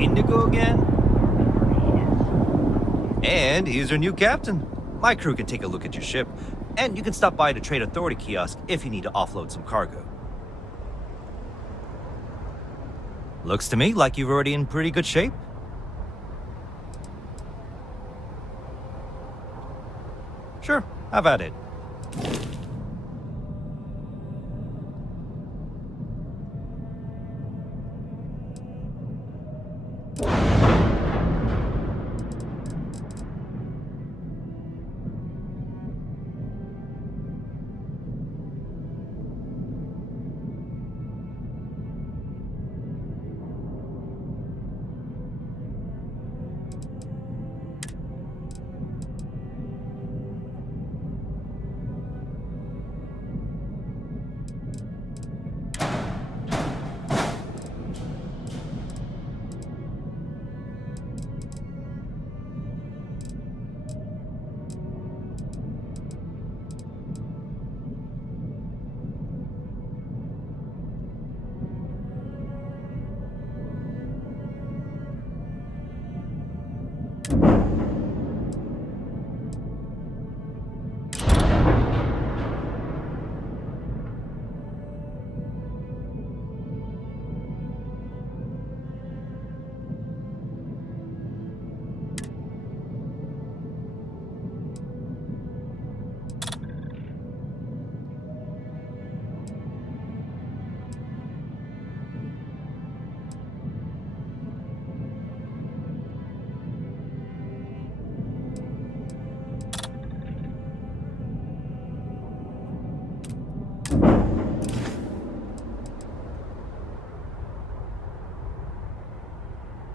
Indigo again? And here's your new captain. My crew can take a look at your ship, and you can stop by the Trade Authority kiosk if you need to offload some cargo. Looks to me like you're already in pretty good shape. Sure, have at it.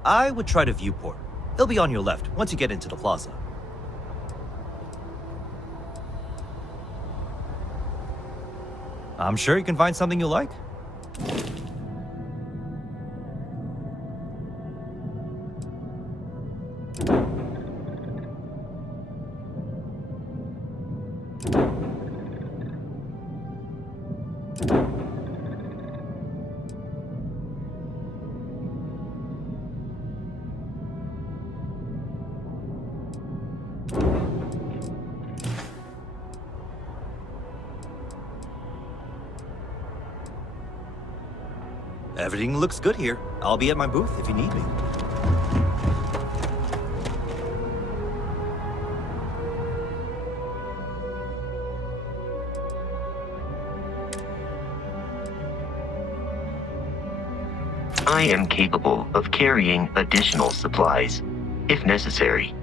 I would try the viewport. It'll be on your left once you get into the plaza. I'm sure you can find something you like. Everything looks good here. I'll be at my booth if you need me. I am capable of carrying additional supplies, if necessary.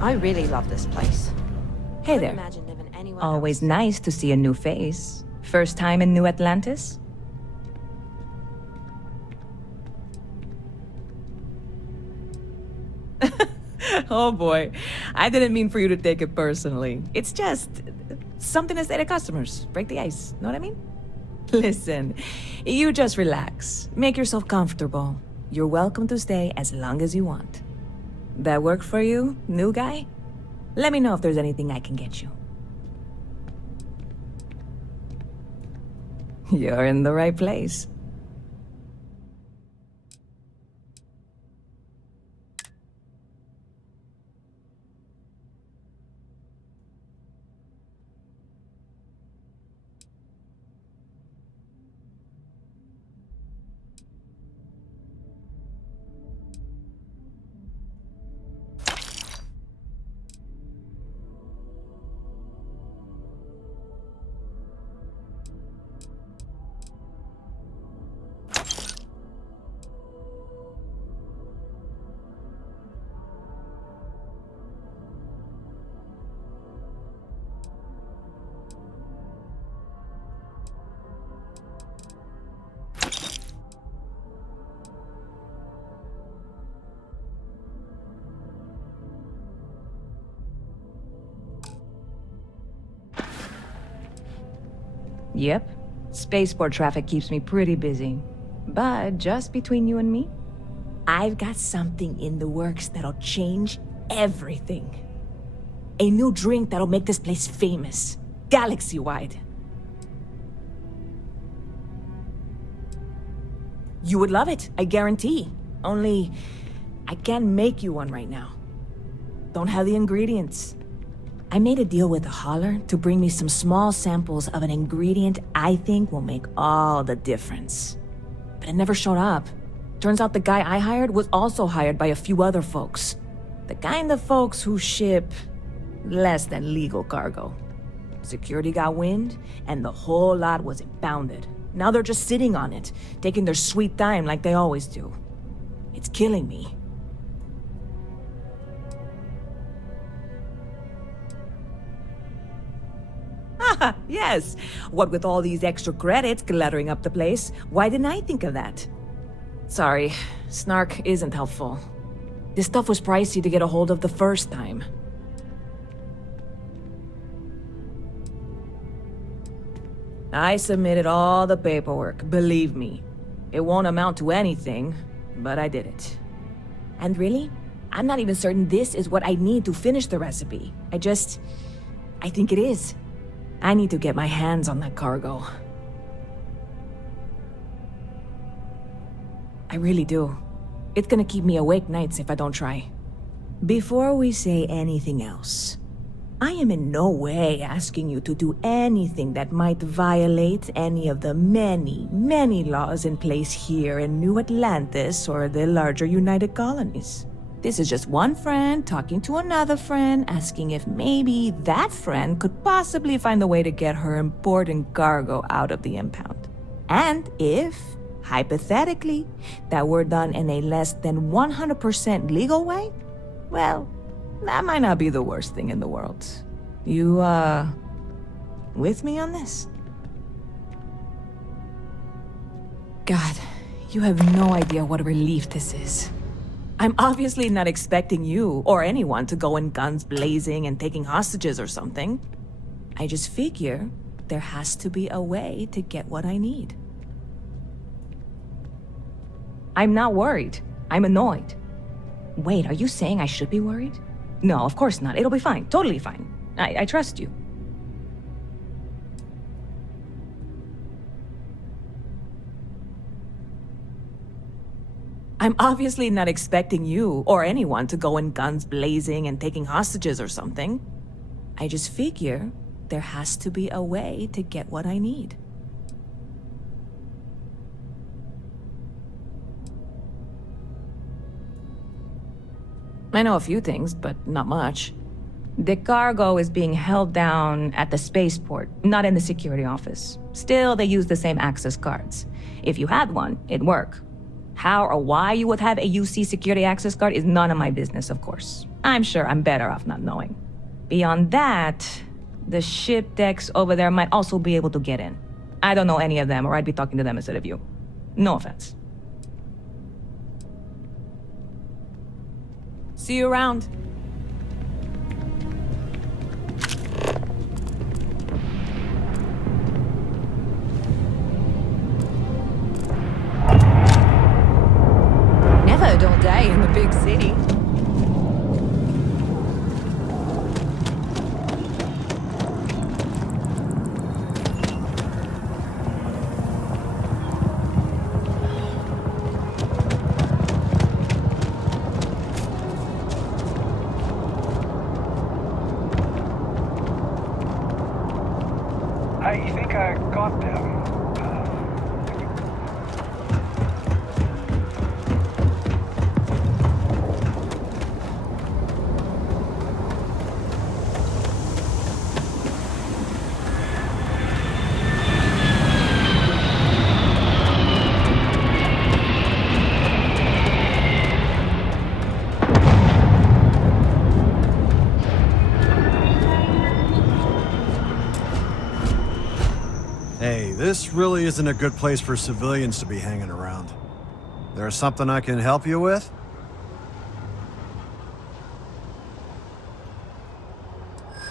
I really love this place. Hey Couldn't there. imagine living anywhere Always else. nice to see a new face. First time in New Atlantis? Oh boy, I didn't mean for you to take it personally. It's just something to say to customers. Break the ice, know what I mean? Listen, you just relax. Make yourself comfortable. You're welcome to stay as long as you want. That work for you, new guy? Let me know if there's anything I can get you. You're in the right place. Yep. Spaceport traffic keeps me pretty busy. But just between you and me, I've got something in the works that'll change everything. A new drink that'll make this place famous, galaxy-wide. You would love it, I guarantee. Only, I can't make you one right now. Don't have the ingredients. I made a deal with a hauler to bring me some small samples of an ingredient I think will make all the difference. But it never showed up. Turns out the guy I hired was also hired by a few other folks. The kind of folks who ship less than legal cargo. Security got wind, and the whole lot was impounded. Now they're just sitting on it, taking their sweet time like they always do. It's killing me. Haha, yes. What with all these extra credits cluttering up the place, why didn't I think of that? Sorry, snark isn't helpful. This stuff was pricey to get a hold of the first time. I submitted all the paperwork, believe me. It won't amount to anything, but I did it. And really, I'm not even certain this is what I need to finish the recipe. I think it is. I need to get my hands on that cargo. I really do. It's gonna keep me awake nights if I don't try. Before we say anything else, I am in no way asking you to do anything that might violate any of the many, many laws in place here in New Atlantis or the larger United Colonies. This is just one friend talking to another friend, asking if maybe that friend could possibly find a way to get her important cargo out of the impound. And if, hypothetically, that were done in a less than 100% legal way, well, that might not be the worst thing in the world. You, with me on this? God, you have no idea what a relief this is. I'm obviously not expecting you or anyone to go in guns blazing and taking hostages or something. I just figure there has to be a way to get what I need. I'm not worried. I'm annoyed. Wait, are you saying I should be worried? No, of course not. It'll be fine. Totally fine. I trust you. I'm obviously not expecting you or anyone to go in guns blazing and taking hostages or something. I just figure there has to be a way to get what I need. I know a few things, but not much. The cargo is being held down at the spaceport, not in the security office. Still, they use the same access cards. If you had one, it'd work. How or why you would have a UC security access card is none of my business, of course. I'm sure I'm better off not knowing. Beyond that, the ship decks over there might also be able to get in. I don't know any of them, or I'd be talking to them instead of you. No offense. See you around. Never a dull day in the big city. I think I got them. Hey, this really isn't a good place for civilians to be hanging around. There's something I can help you with?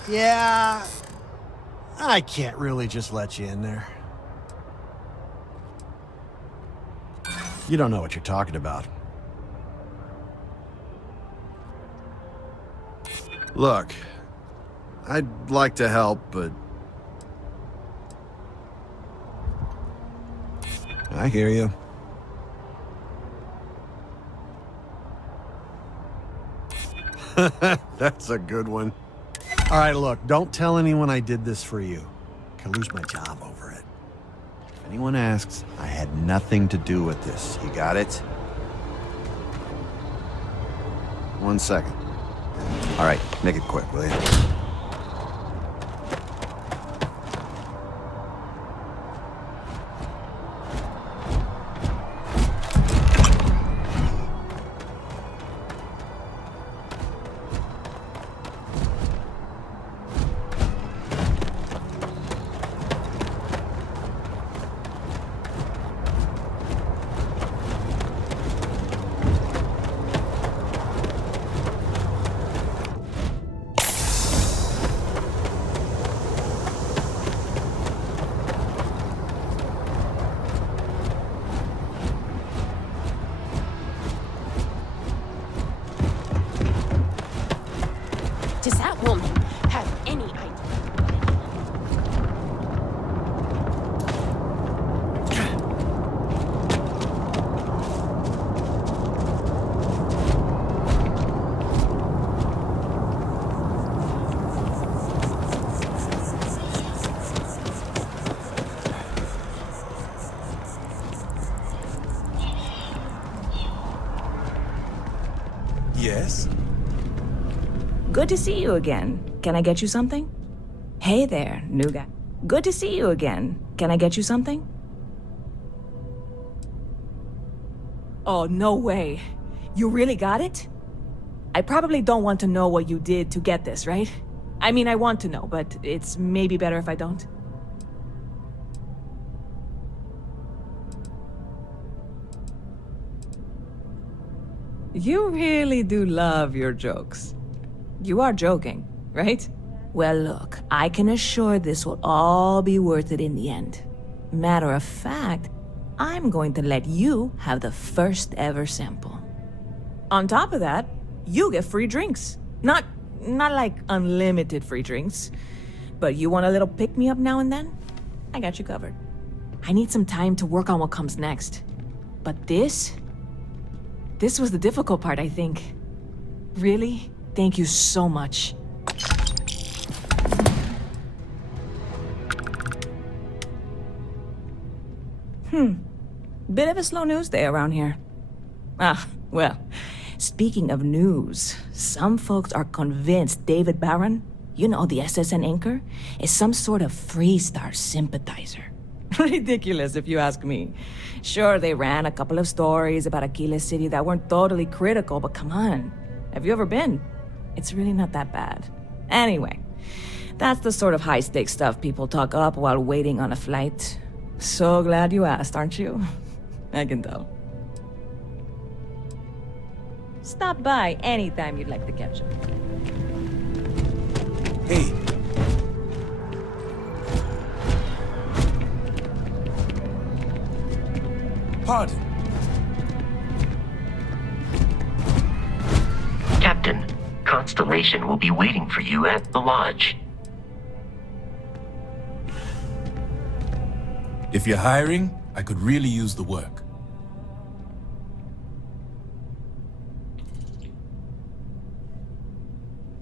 Yeah, I can't really just let you in there. You don't know what you're talking about. Look, I'd like to help, but I hear you. That's a good one. All right, look, don't tell anyone I did this for you. I could lose my job over it. If anyone asks, I had nothing to do with this. You got it? 1 second. All right, make it quick, will you? Does that woman have any idea? Yes? Good to see you again. Can I get you something? Hey there, new guy. Good to see you again. Can I get you something? Oh, no way. You really got it? I probably don't want to know what you did to get this, right? I mean, I want to know, but it's maybe better if I don't. You really do love your jokes. You are joking, right? Well, look, I can assure this will all be worth it in the end. Matter of fact, I'm going to let you have the first ever sample. On top of that, you get free drinks. Not like unlimited free drinks, but you want a little pick-me-up now and then? I got you covered. I need some time to work on what comes next. But this was the difficult part, I think. Really? Thank you so much. Bit of a slow news day around here. Ah, well, speaking of news, some folks are convinced David Barron, you know, the SSN anchor, is some sort of Freestar sympathizer. Ridiculous, if you ask me. Sure, they ran a couple of stories about Aquila City that weren't totally critical, but come on. Have you ever been? It's really not that bad. Anyway, that's the sort of high-stakes stuff people talk up while waiting on a flight. So glad you asked, aren't you? I can tell. Stop by anytime you'd like to catch up. Hey. Pardon. Captain, Constellation will be waiting for you at the lodge. If you're hiring, I could really use the work.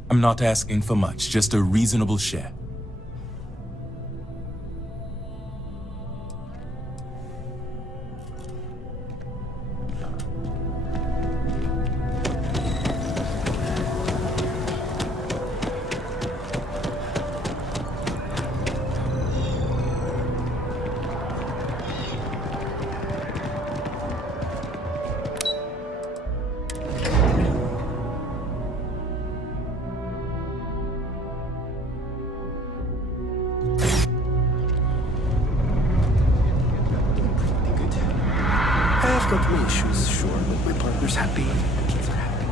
I'm not asking for much, just a reasonable share. I've got my issues, sure, but my partner's happy, the kids are happy.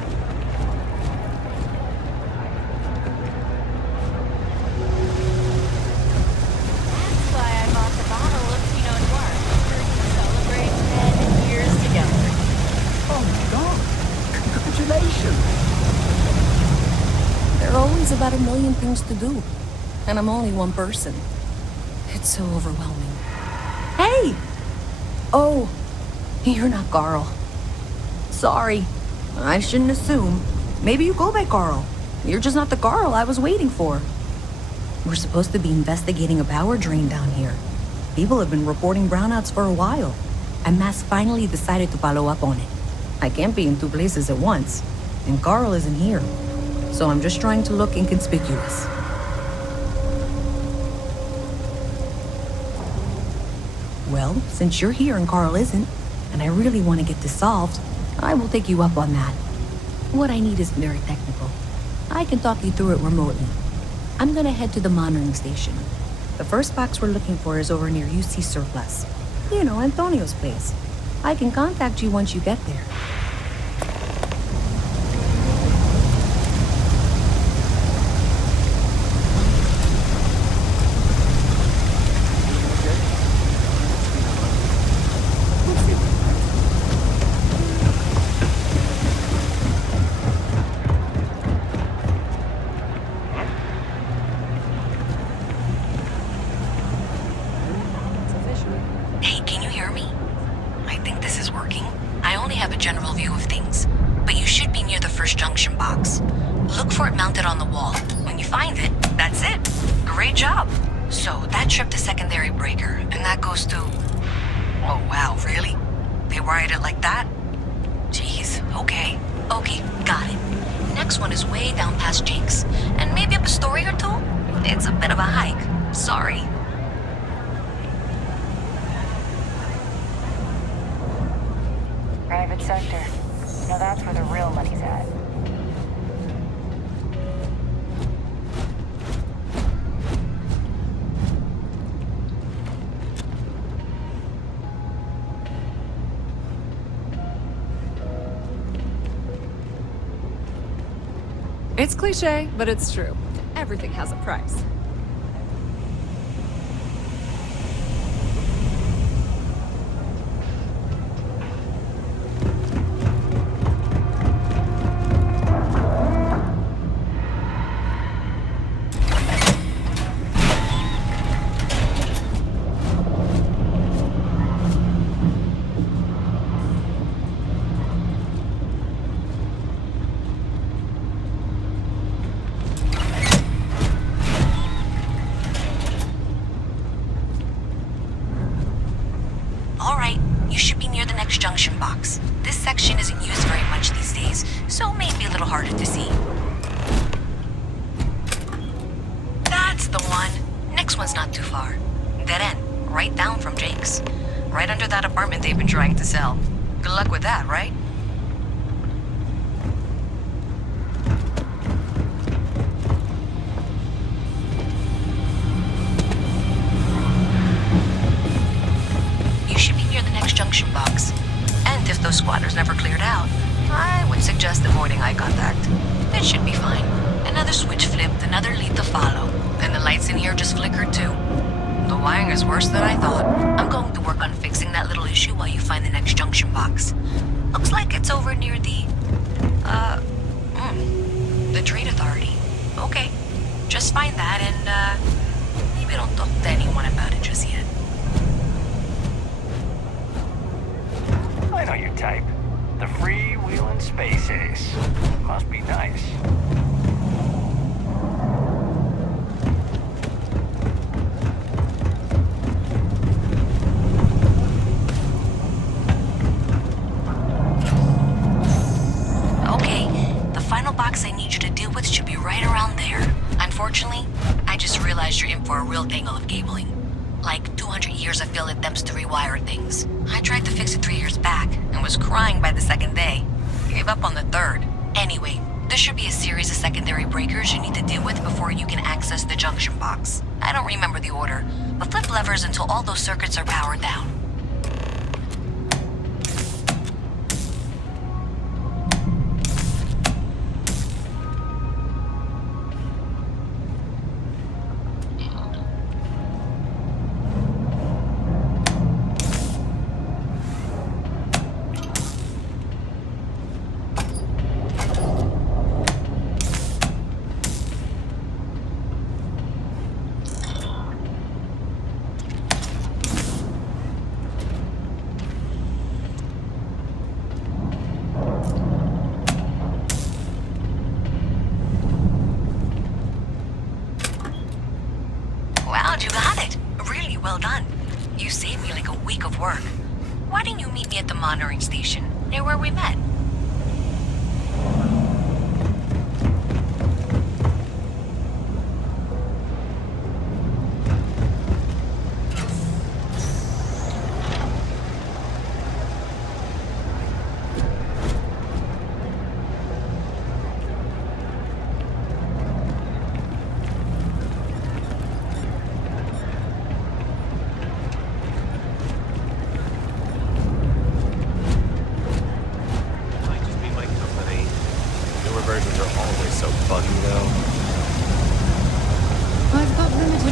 That's why I bought the bottle of Pinot Noir. To celebrate 10 years together. Oh my god! Congratulations! There are always about a million things to do, and I'm only one person. It's so overwhelming. Hey! Oh, you're not Carl. Sorry, I shouldn't assume. Maybe you go by Carl. You're just not the Carl I was waiting for. We're supposed to be investigating a power drain down here. People have been reporting brownouts for a while, and Mass finally decided to follow up on it. I can't be in two places at once, and Carl isn't here. So I'm just trying to look inconspicuous. Well, since you're here and Carl isn't, and I really want to get this solved, I will take you up on that. What I need isn't very technical. I can talk you through it remotely. I'm gonna head to the monitoring station. The first box we're looking for is over near UC Surplus. You know, Antonio's place. I can contact you once you get there. Hey, can you hear me? I think this is working. I only have a general view of things, but you should be near the first junction box. Look for it mounted on the wall. When you find it, that's it. Great job. So that tripped the secondary breaker, and that goes to... Oh wow, really? They wired it like that? Jeez, okay. Okay, got it. Next one is way down past Jake's, and maybe up a story or two? It's a bit of a hike. Sorry. Private sector. Now that's where the real money's at. It's cliche, but it's true. Everything has a price. Junction box. This section isn't used very much these days, so it may be a little harder to see. That's the one. Next one's not too far. Dead end, right down from Jake's. Right under that apartment they've been trying to sell. Good luck with that, right? figured out, I would suggest avoiding eye contact. It should be fine. Another switch flipped, another lead to follow, and the lights in here just flickered too. The wiring is worse than I thought. I'm going to work on fixing that little issue while you find the next junction box. Looks like it's over near the Trade Authority. Okay, just find that and, maybe don't talk to anyone about it just yet. I know your type. The freewheeling space ace. Must be nice. Okay, the final box I need you to deal with should be right around there. Unfortunately, I just realized you're in for a real tangle of cabling. Like 200 years of field attempts to rewire things. I tried to fix it 3 years back and was crying by the second day. Gave up on the third. Anyway, there should be a series of secondary breakers you need to deal with before you can access the junction box. I don't remember the order, but flip levers until all those circuits are powered down. Wow, you got it. Really well done. You saved me like a week of work. Why didn't you meet me at the monitoring station, near where we met?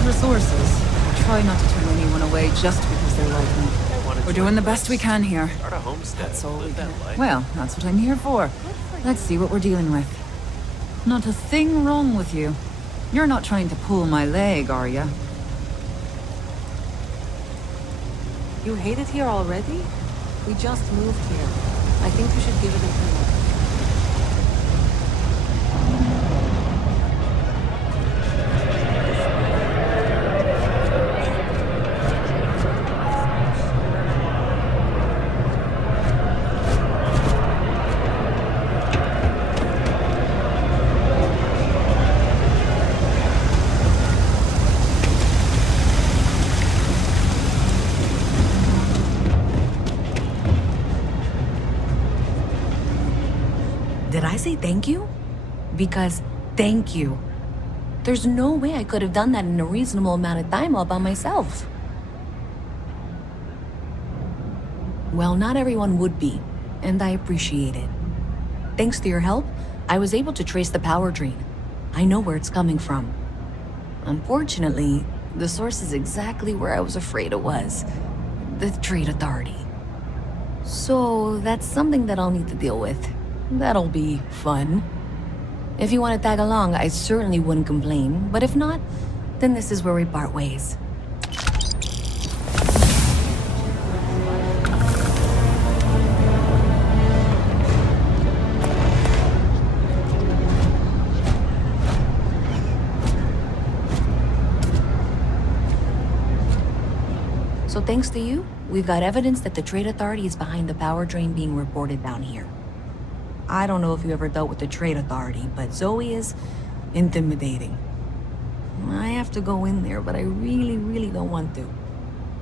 Resources. I try not to turn anyone away just because they're like me. We're doing the best we can here. That's all we can. Well, that's what I'm here for. Let's see what we're dealing with. Not a thing wrong with you. You're not trying to pull my leg, are you? You hate it here already? We just moved here. I think you should give it a try. Did I say thank you? Because thank you. There's no way I could have done that in a reasonable amount of time all by myself. Well, not everyone would be, and I appreciate it. Thanks to your help, I was able to trace the power drain. I know where it's coming from. Unfortunately, the source is exactly where I was afraid it was. The Trade Authority. So that's something that I'll need to deal with. That'll be fun. If you want to tag along, I certainly wouldn't complain, but if not, then this is where we part ways. So thanks to you, we've got evidence that the Trade Authority is behind the power drain being reported down here. I don't know if you ever dealt with the Trade Authority, but Zoe is intimidating. I have to go in there, but I really don't want to.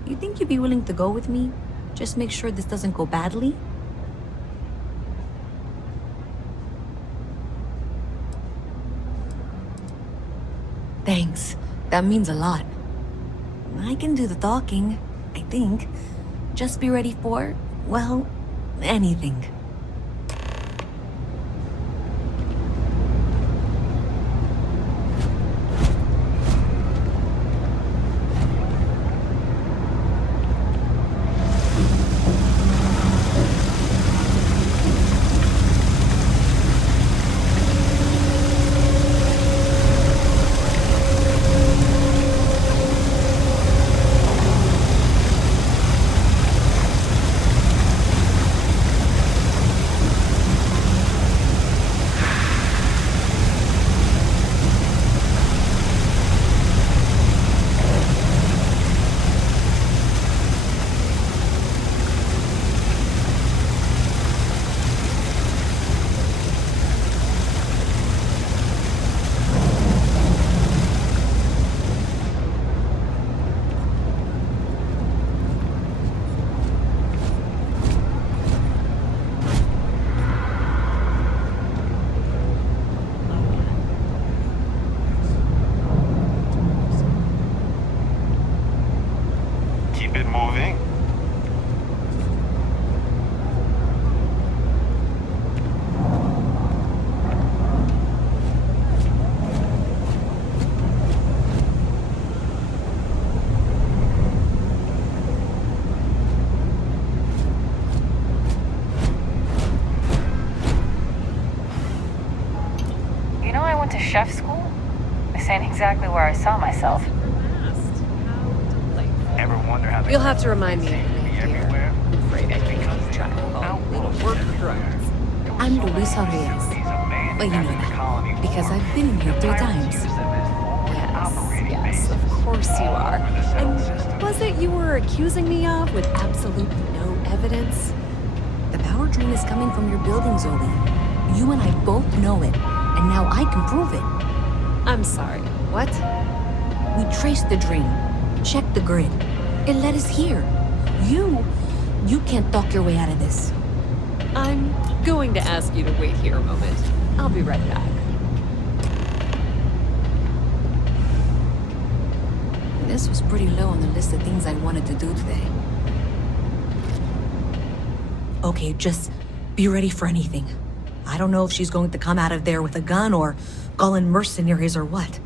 You think you'd be willing to go with me? Just make sure this doesn't go badly? Thanks. That means a lot. I can do the talking, I think. Just be ready for, well, anything. to chef school? This ain't exactly where I saw myself. Ever wonder how they You'll have to remind me of seem to the be name here. everywhere? I'm afraid I can't keep track of all the little work drugs. I'm Luisa Reyes. Well, you know that, because I've been in here 3 times. Yes, of course you are. And was it you were accusing me of with absolutely no evidence? The power drain is coming from your building, Zoe. You and I both know it, and now I can prove it. I'm sorry, what? We traced the drain, checked the grid. It led us here. You can't talk your way out of this. I'm going to ask you to wait here a moment. I'll be right back. This was pretty low on the list of things I wanted to do today. Okay, just be ready for anything. I don't know if she's going to come out of there with a gun or call in mercenaries or what.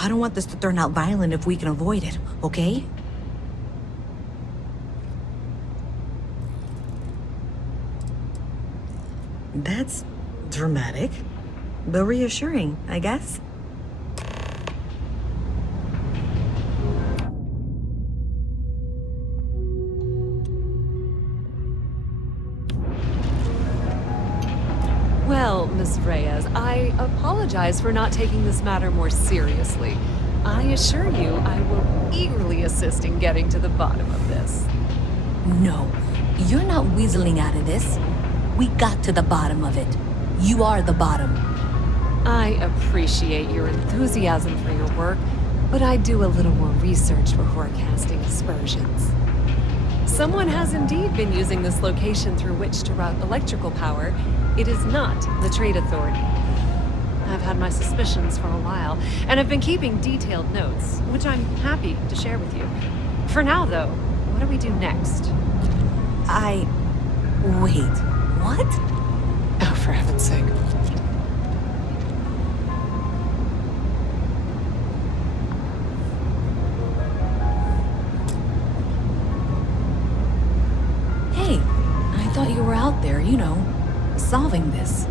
I don't want this to turn out violent if we can avoid it, okay? That's dramatic, but reassuring, I guess. Well, Miss Reyes, I apologize for not taking this matter more seriously. I assure you I will eagerly assist in getting to the bottom of this. No, you're not weaseling out of this. We got to the bottom of it. You are the bottom. I appreciate your enthusiasm for your work, but I do a little more research before casting aspersions. Someone has indeed been using this location through which to route electrical power. It is not the Trade Authority. I've had my suspicions for a while, and have been keeping detailed notes, which I'm happy to share with you. For now, though, what do we do next? Wait, what? Oh, for heaven's sake. Hey, I thought you were out there, you know, solving this.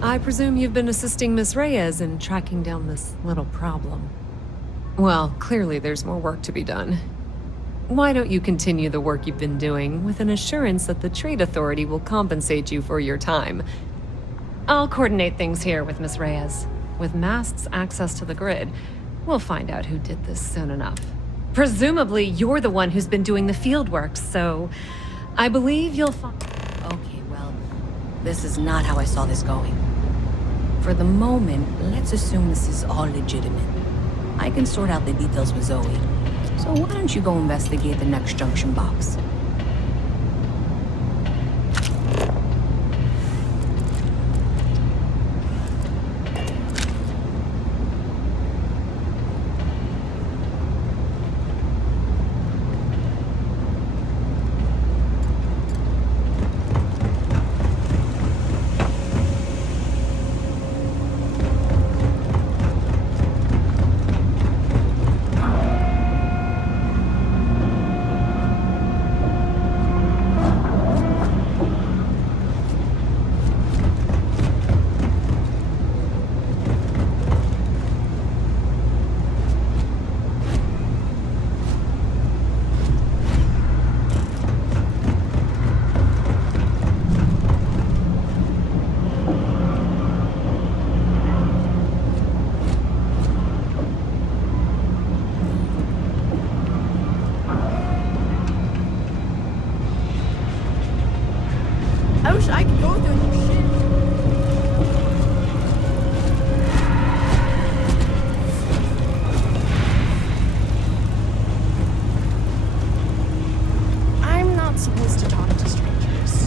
I presume you've been assisting Miss Reyes in tracking down this little problem. Well, clearly there's more work to be done. Why don't you continue the work you've been doing with an assurance that the Trade Authority will compensate you for your time? I'll coordinate things here with Miss Reyes. With Mast's access to the grid, we'll find out who did this soon enough. Presumably, you're the one who's been doing the field work, so I believe you'll find... Okay, well, this is not how I saw this going. For the moment, let's assume this is all legitimate. I can sort out the details with Zoe. So why don't you go investigate the next junction box? I wish I could go through this shit. I'm not supposed to talk to strangers.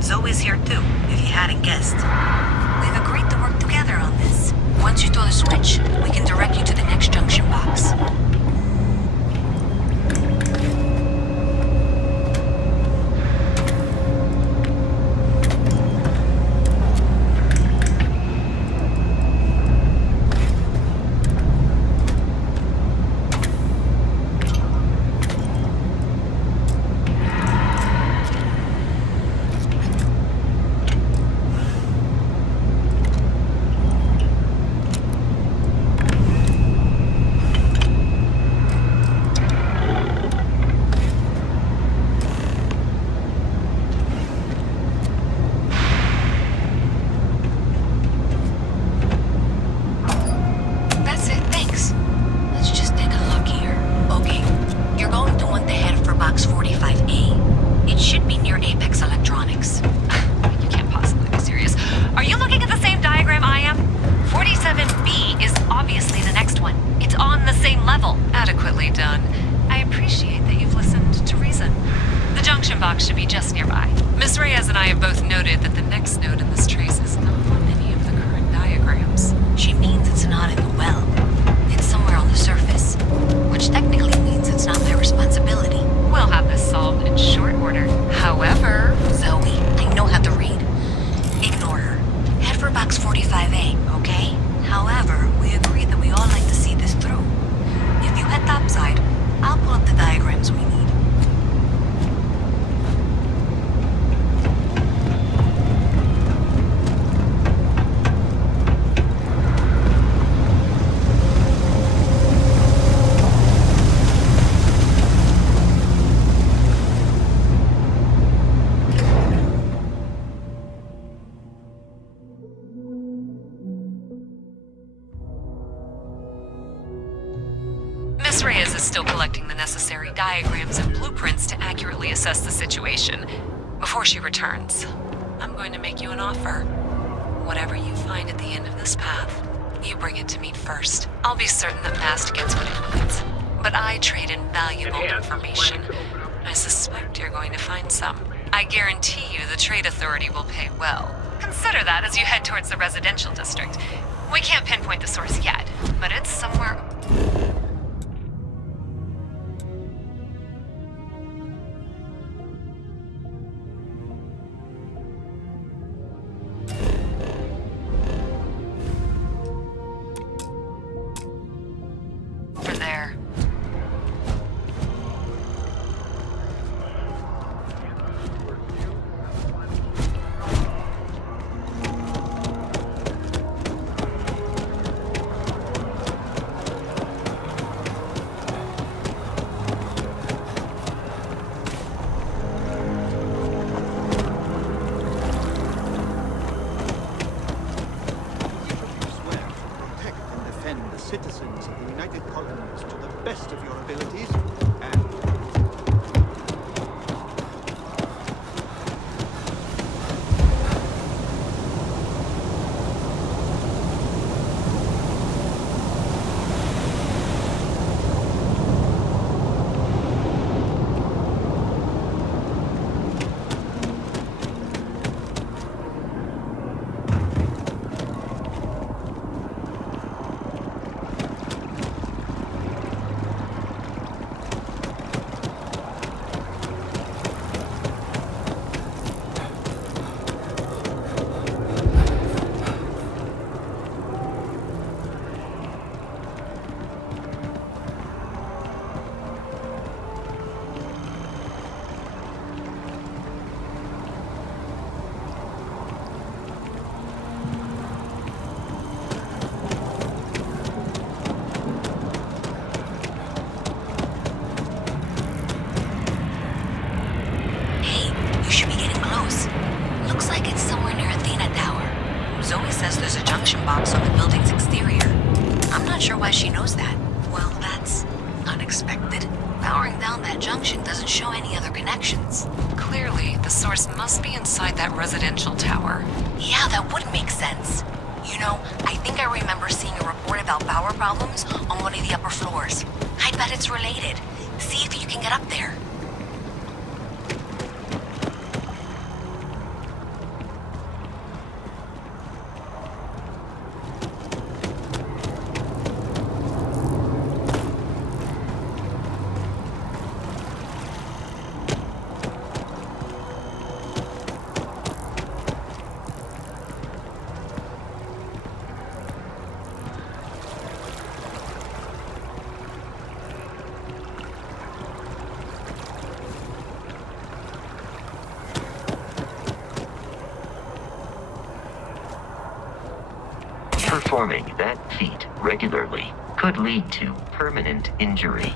Zoe's here too, if you hadn't guessed. We've agreed to work together on this. Once you throw the switch, we can direct you to the next junction box. Miss Reyes is still collecting the necessary diagrams and blueprints to accurately assess the situation. Before she returns, I'm going to make you an offer. Whatever you find at the end of this path, you bring it to me first. I'll be certain that Mast gets what it needs. But I trade in valuable information. I suspect you're going to find some. I guarantee you the Trade Authority will pay well. Consider that as you head towards the residential district. We can't pinpoint the source yet, but it's somewhere... citizens of the United Colonies to the best of your abilities, residential tower. Yeah, that would make sense. You know, I think I remember seeing a report about power problems on one of the upper floors. I bet it's related. See if you can get up there. Performing that feat regularly could lead to permanent injury.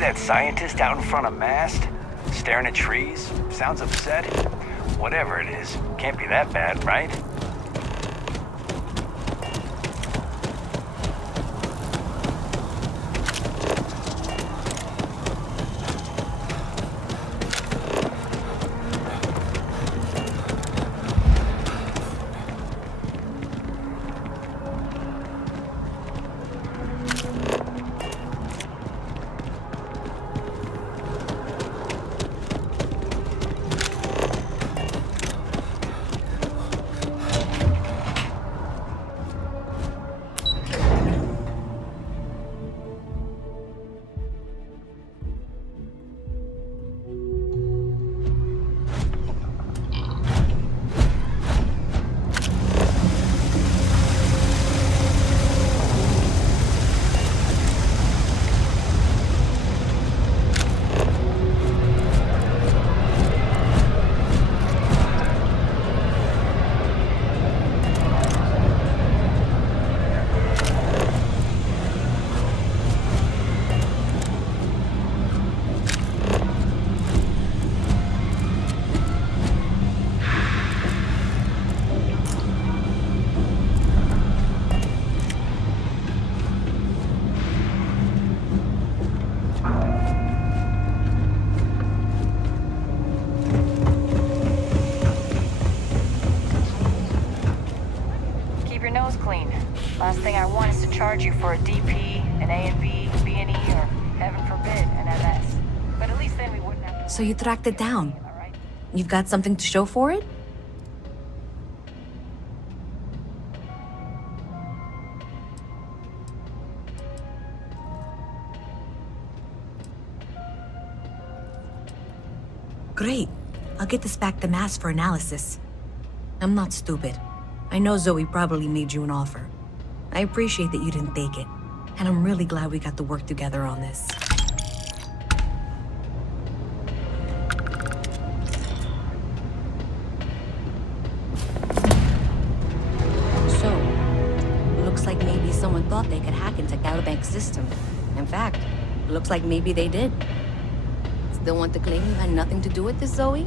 that scientist out in front of mast? Staring at trees? Sounds upset? Whatever it is, can't be that bad, right? Last thing I want is to charge you for a DP, an A and B, B&E, or heaven forbid, an MS. But at least then we wouldn't have to... So you tracked it down. You've got something to show for it? Great. I'll get this back to Mass for analysis. I'm not stupid. I know Zoe probably made you an offer. I appreciate that you didn't take it, and I'm really glad we got to work together on this. So, looks like maybe someone thought they could hack into Calabank's system. In fact, looks like maybe they did. Still want to claim you had nothing to do with this, Zoe?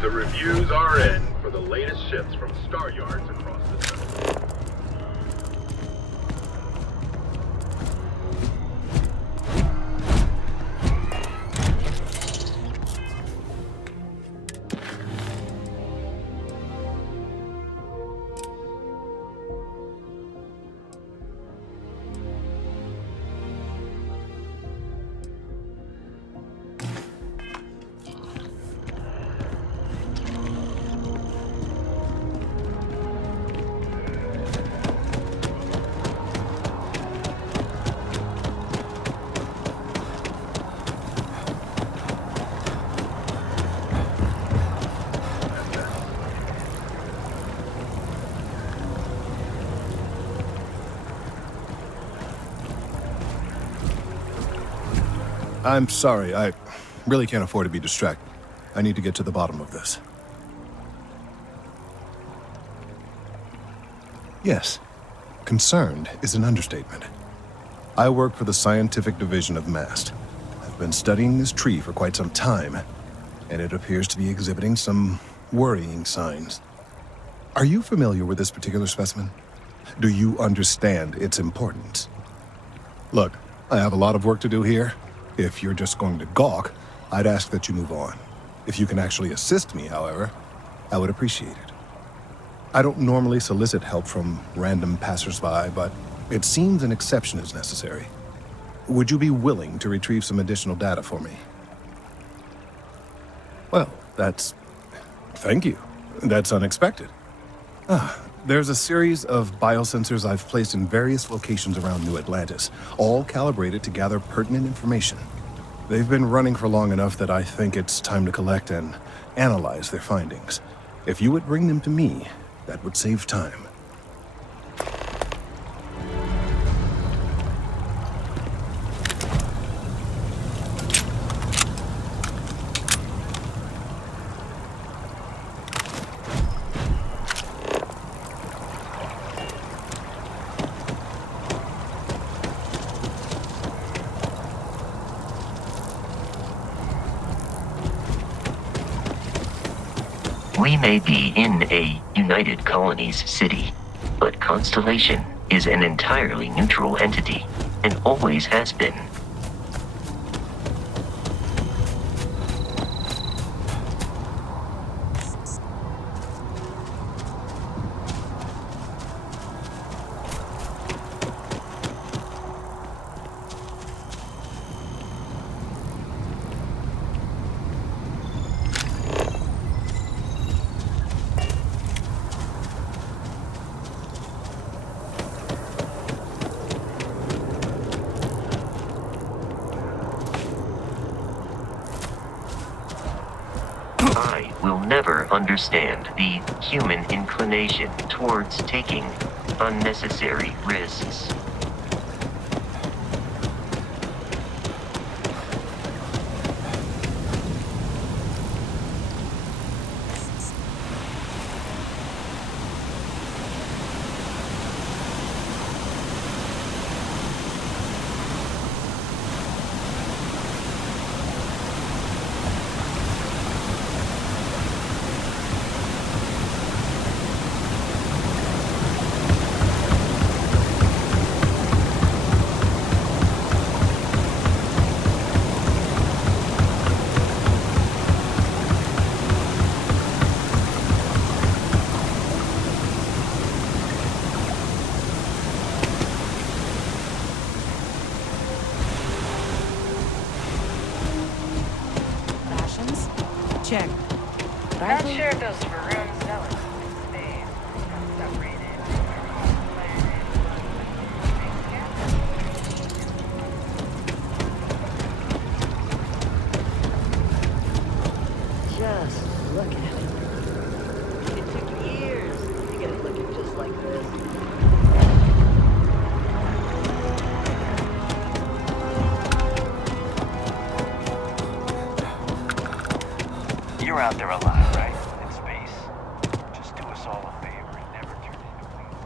The reviews are in for the latest ships from star yards across the system. I'm sorry, I really can't afford to be distracted. I need to get to the bottom of this. Yes, concerned is an understatement. I work for the scientific division of MAST. I've been studying this tree for quite some time, and it appears to be exhibiting some worrying signs. Are you familiar with this particular specimen? Do you understand its importance? Look, I have a lot of work to do here. If you're just going to gawk, I'd ask that you move on. If you can actually assist me, however, I would appreciate it. I don't normally solicit help from random passersby, but it seems an exception is necessary. Would you be willing to retrieve some additional data for me? Well, thank you. That's unexpected. There's a series of biosensors I've placed in various locations around New Atlantis, all calibrated to gather pertinent information. They've been running for long enough that I think it's time to collect and analyze their findings. If you would bring them to me, that would save time. We may be in a United Colonies city, but Constellation is an entirely neutral entity, and always has been. I will never understand the human inclination towards taking unnecessary risks. Check. Not sure if those for rooms, no. They separated. Just look at it. It took years to get it looking just like this. You're out there a lot, right? In space. Just do us all a favor and never turn into wings.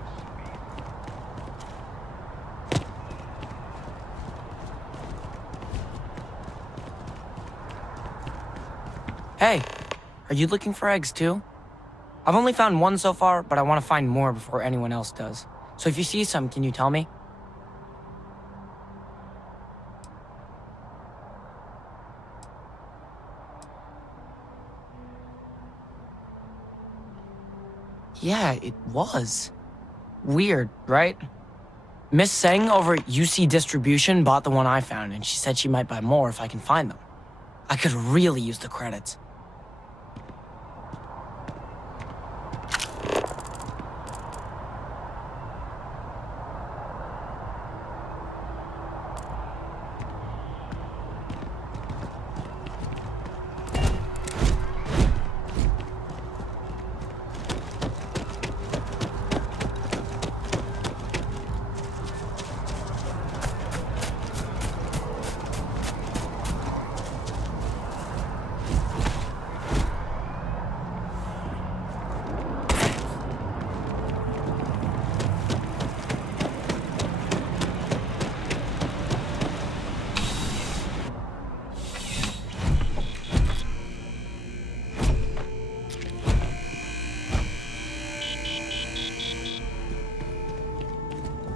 Hey, are you looking for eggs too? I've only found one so far, but I want to find more before anyone else does. So if you see some, can you tell me? Yeah, it was. Weird, right? Miss Seng over at UC Distribution bought the one I found, and she said she might buy more if I can find them. I could really use the credits.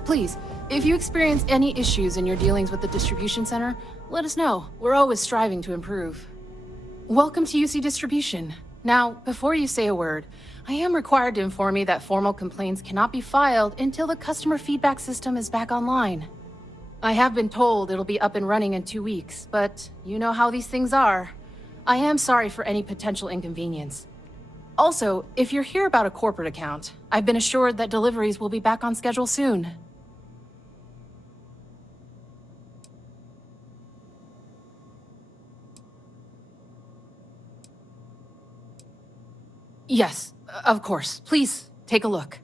Please, If you experience any issues in your dealings with the distribution center, let us know. We're always striving to improve. Welcome to UC Distribution. Now, before you say a word, I am required to inform you that formal complaints cannot be filed until the customer feedback system is back online. I have been told it'll be up and running in 2 weeks, but you know how these things are. I am sorry for any potential inconvenience. Also, if you're here about a corporate account, I've been assured that deliveries will be back on schedule soon. Yes, of course. Please, take a look.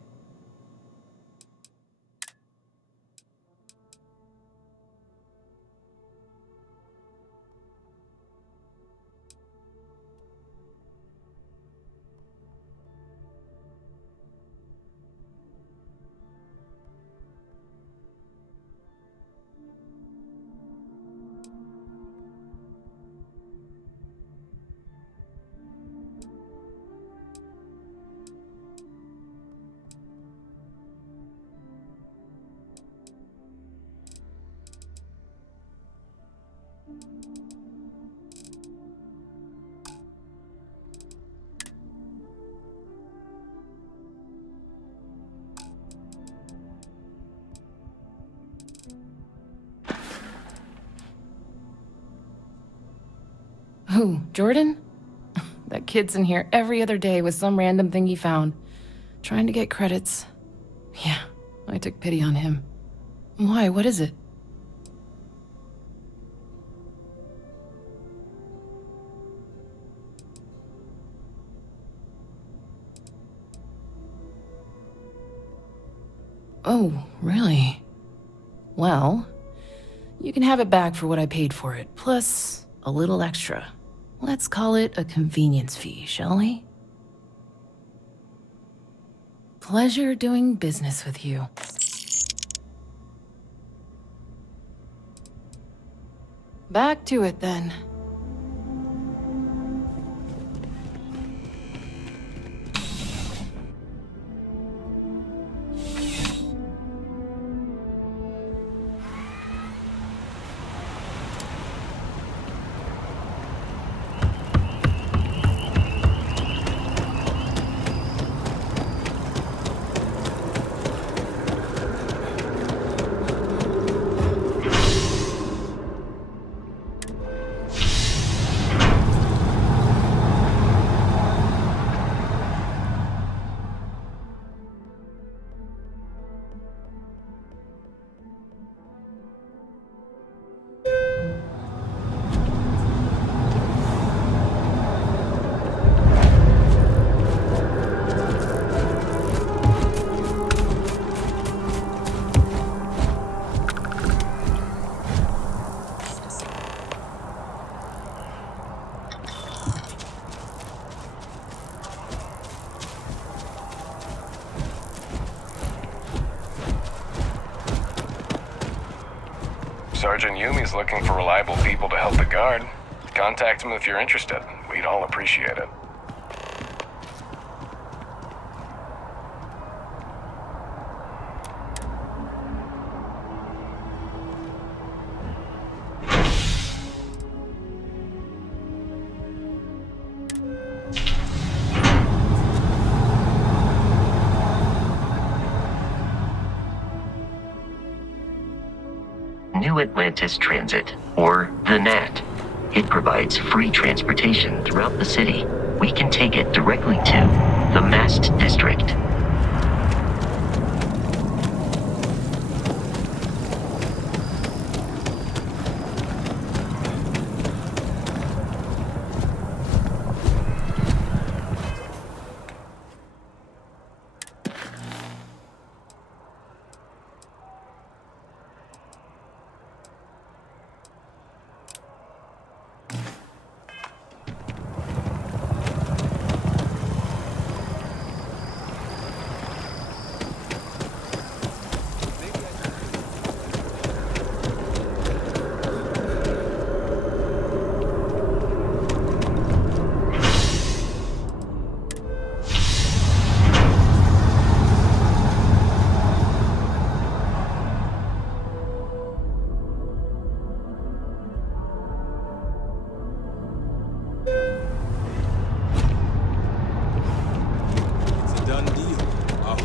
Who, Jordan? That kid's in here every other day with some random thing he found, trying to get credits. Yeah, I took pity on him. Why, what is it? Oh, really? Well, you can have it back for what I paid for it, plus a little extra. Let's call it a convenience fee, shall we? Pleasure doing business with you. Back to it then. Sergeant Yumi's looking for reliable people to help the guard. Contact him if you're interested. We'd all appreciate it. New Atlantis Transit, or the NAT. It provides free transportation throughout the city. We can take it directly to the Mast District.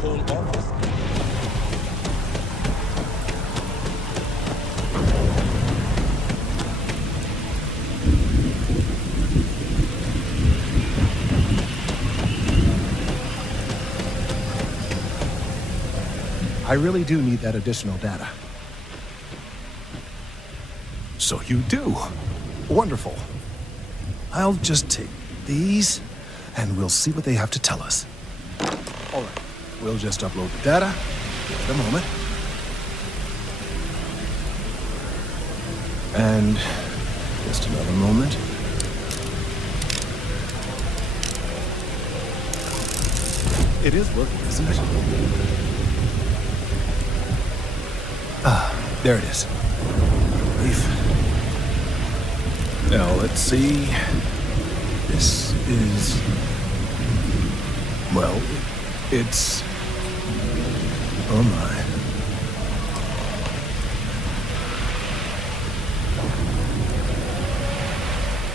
whole office. I really do need that additional data. So you do. Wonderful. I'll just take these, and we'll see what they have to tell us. All right, we'll just upload the data. Give it a moment. And just another moment. It is working, isn't it? Ah, there it is. Relief. Now, let's see. This is... well, it's... oh my.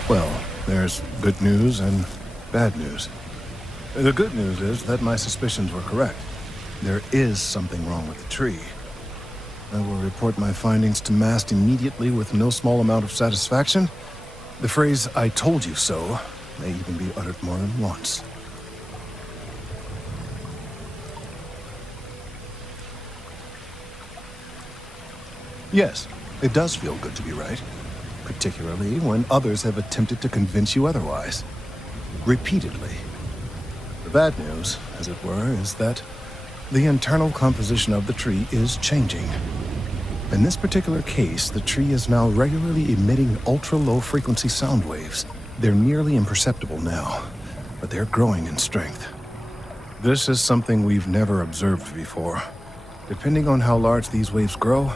Well, there's good news and bad news. The good news is that my suspicions were correct. There is something wrong with the tree. I will report my findings to Mast immediately with no small amount of satisfaction. The phrase, "I told you so," may even be uttered more than once. Yes, it does feel good to be right, particularly when others have attempted to convince you otherwise. Repeatedly. The bad news, as it were, is that the internal composition of the tree is changing. In this particular case, the tree is now regularly emitting ultra-low frequency sound waves. They're nearly imperceptible now, but they're growing in strength. This is something we've never observed before. Depending on how large these waves grow,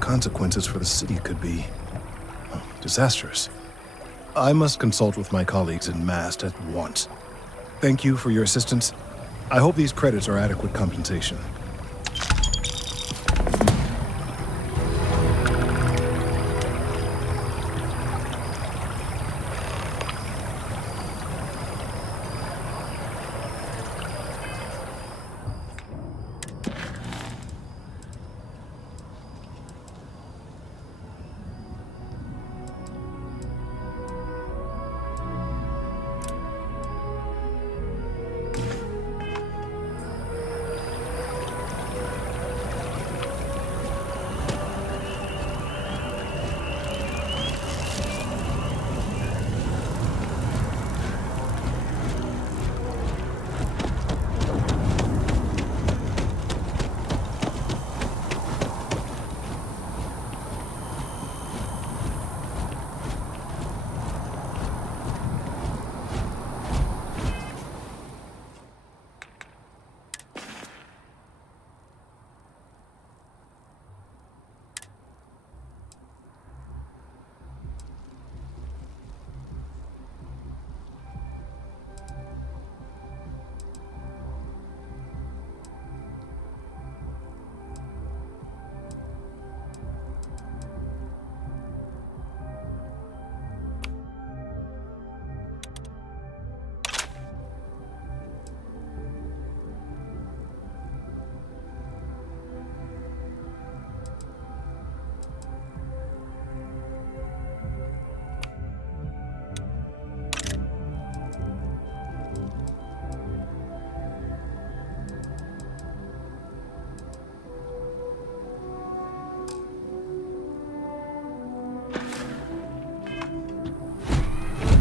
consequences for the city could be disastrous. I must consult with my colleagues in Mast at once. Thank you for your assistance. I hope these credits are adequate compensation.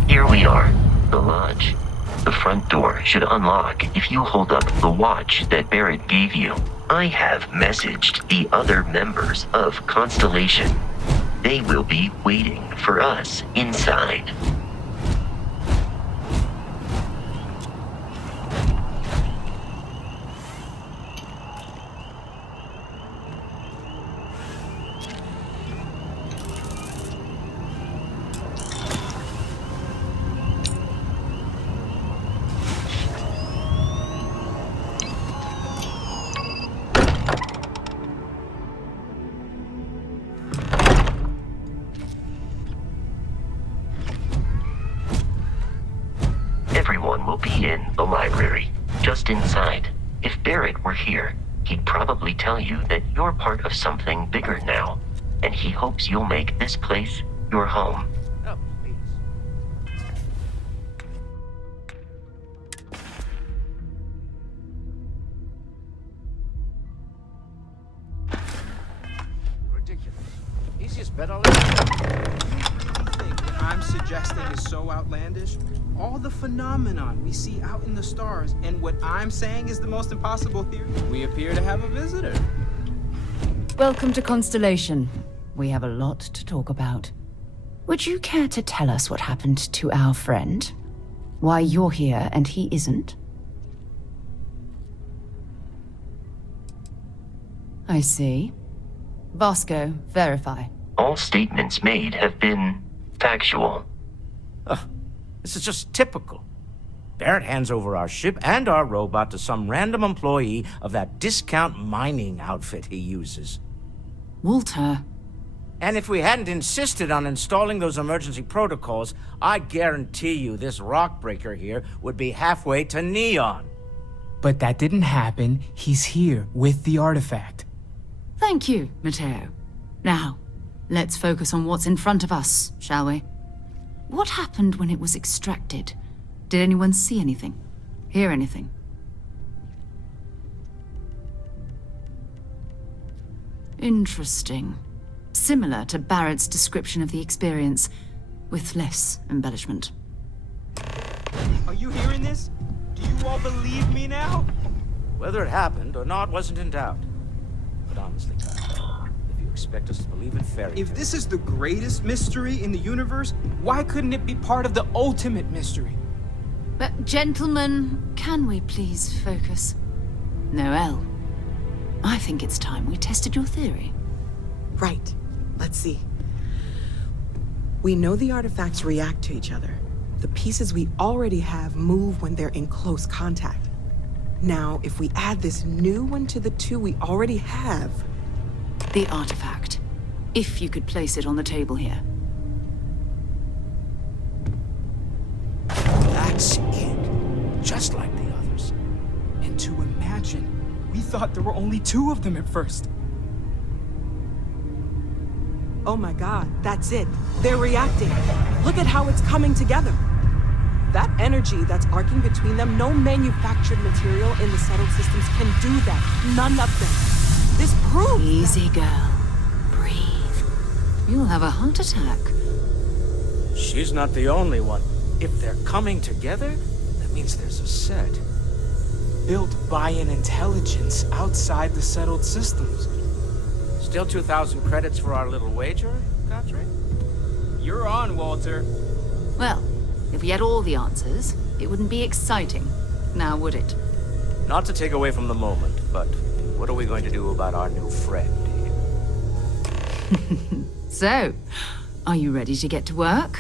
Here we are, the lodge. The front door should unlock if you hold up the watch that Barrett gave you. I have messaged the other members of Constellation. They will be waiting for us inside. Barrett were here, he'd probably tell you that you're part of something bigger now, and he hopes you'll make this place your home. Oh, please. Ridiculous. Easiest bet I'll ever. I'm suggesting is so outlandish. All the phenomenon we see out in the stars, and what I'm saying is the most impossible theory. We appear to have a visitor. Welcome to Constellation. We have a lot to talk about. Would you care to tell us what happened to our friend? Why you're here and he isn't? I see. Vasco, verify. All statements made have been factual. This is just typical. Barrett hands over our ship and our robot to some random employee of that discount mining outfit he uses. Walter. And if we hadn't insisted on installing those emergency protocols, I guarantee you this rock breaker here would be halfway to Neon. But that didn't happen. He's here with the artifact. Thank you, Matteo. Now, let's focus on what's in front of us, shall we? What happened when it was extracted? Did anyone see anything? Hear anything? Interesting. Similar to Barrett's description of the experience, with less embellishment. Are you hearing this? Do you all believe me now? Whether it happened or not wasn't in doubt. But honestly, Kyle, if you expect us to believe in fairy tales... If this is the greatest mystery in the universe, why couldn't it be part of the ultimate mystery? But gentlemen, can we please focus? Noelle, I think it's time we tested your theory. Right. Let's see. We know the artifacts react to each other. The pieces we already have move when they're in close contact. Now, if we add this new one to the two we already have... The artifact. If you could place it on the table here. That's it. Just like the others. And to imagine, we thought there were only two of them at first. Oh my god, that's it. They're reacting. Look at how it's coming together. That energy that's arcing between them, no manufactured material in the settled systems can do that. None of them. This proves Easy, girl. Breathe. You'll have a heart attack. She's not the only one. If they're coming together, that means there's a set. Built by an intelligence outside the settled systems. Still 2,000 credits for our little wager, Godfrey? You're on, Walter. Well, if we had all the answers, it wouldn't be exciting, now would it? Not to take away from the moment, but what are we going to do about our new friend here? So, are you ready to get to work?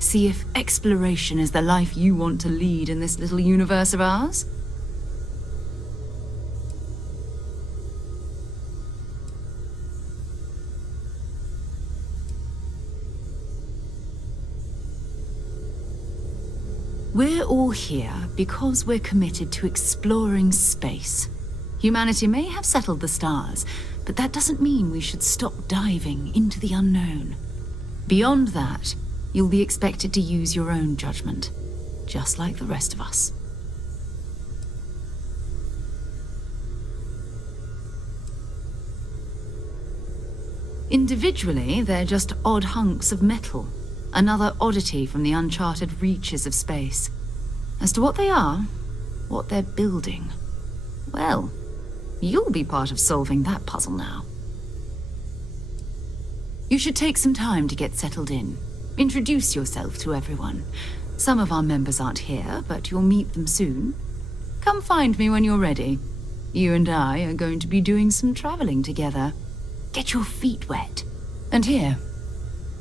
See if exploration is the life you want to lead in this little universe of ours? We're all here because we're committed to exploring space. Humanity may have settled the stars, but that doesn't mean we should stop diving into the unknown. Beyond that, you'll be expected to use your own judgment, just like the rest of us. Individually, they're just odd hunks of metal. Another oddity from the uncharted reaches of space. As to what they are, what they're building, well, you'll be part of solving that puzzle now. You should take some time to get settled in. Introduce yourself to everyone. Some of our members aren't here, but you'll meet them soon. Come find me when you're ready. You and I are going to be doing some traveling together. Get your feet wet. And here,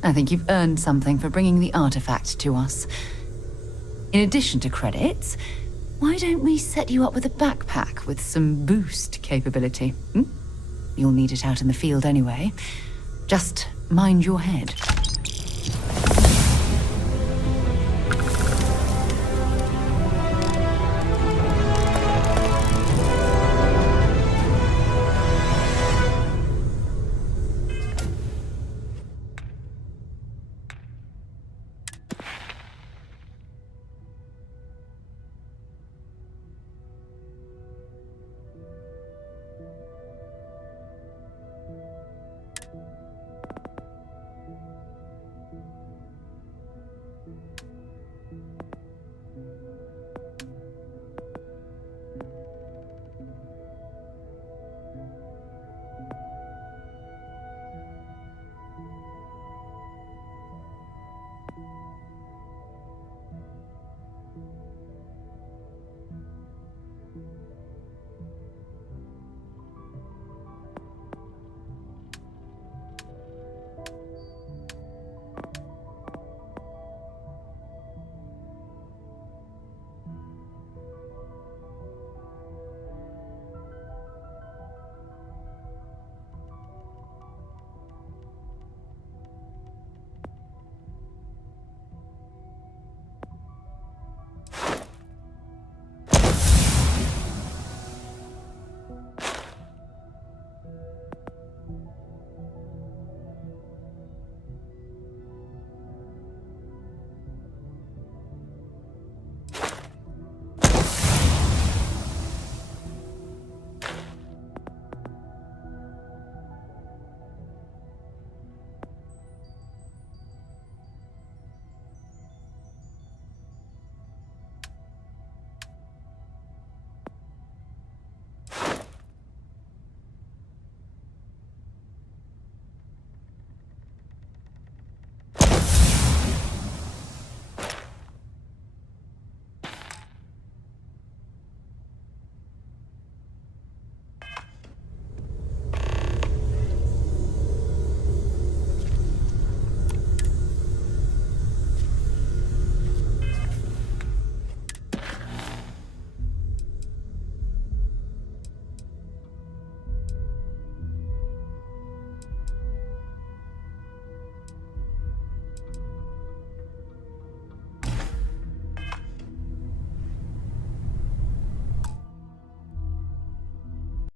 I think you've earned something for bringing the artifact to us. In addition to credits, why don't we set you up with a backpack with some boost capability? You'll need it out in the field anyway. Just mind your head.